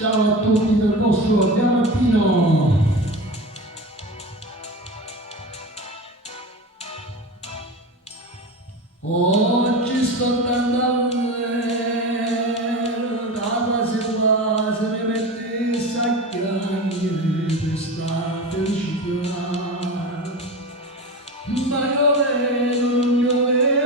Ciao a tutti dal vostro Diamantino. Oggi sto andando da se ne mette sacchiani per sta felicità. Ma io vedo che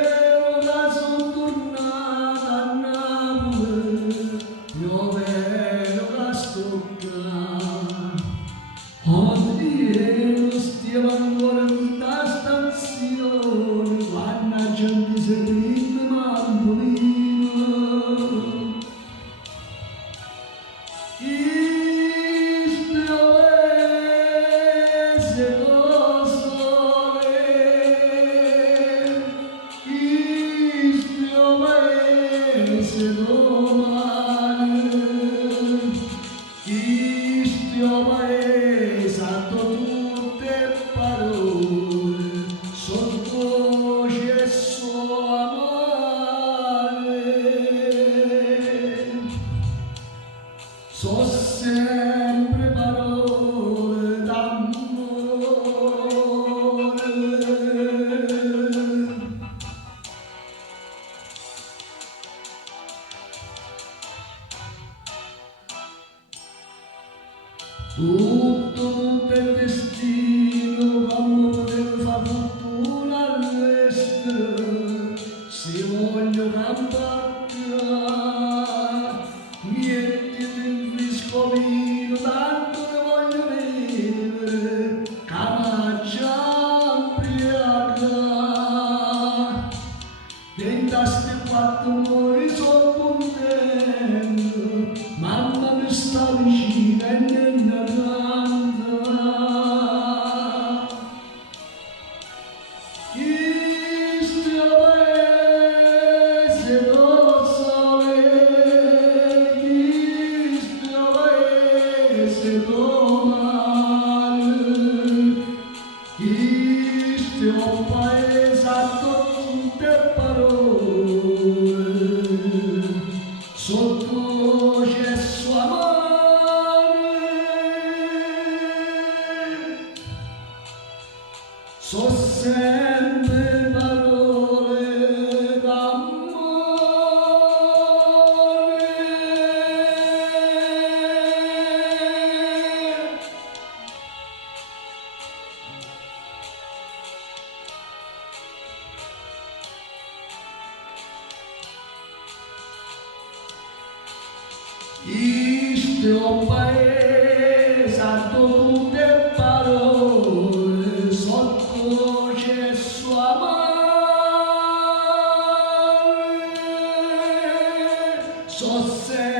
sono tornata a Napoli, io vedo che sto qua. Oddio, stiamo ancora in questa stazione, quando la gente si prende mandolino. So sempre parole d'amore. Tutto è destino, come potevo far fortuna all'estero, se voglio cambiare, mettiti il vescovino, tanto che voglio vivere, che mangia ambriaca. Dentro ste quattro muri sono contento, mamma mi sta vicina e niente canta. Questo paese lo sole, questo paese lo mare, questo paese ha tutte parole, sotto c'è sua mano, so sempre parole d'amore. Questo paese ha tutte parole, sotto c'è sua mano, so sempre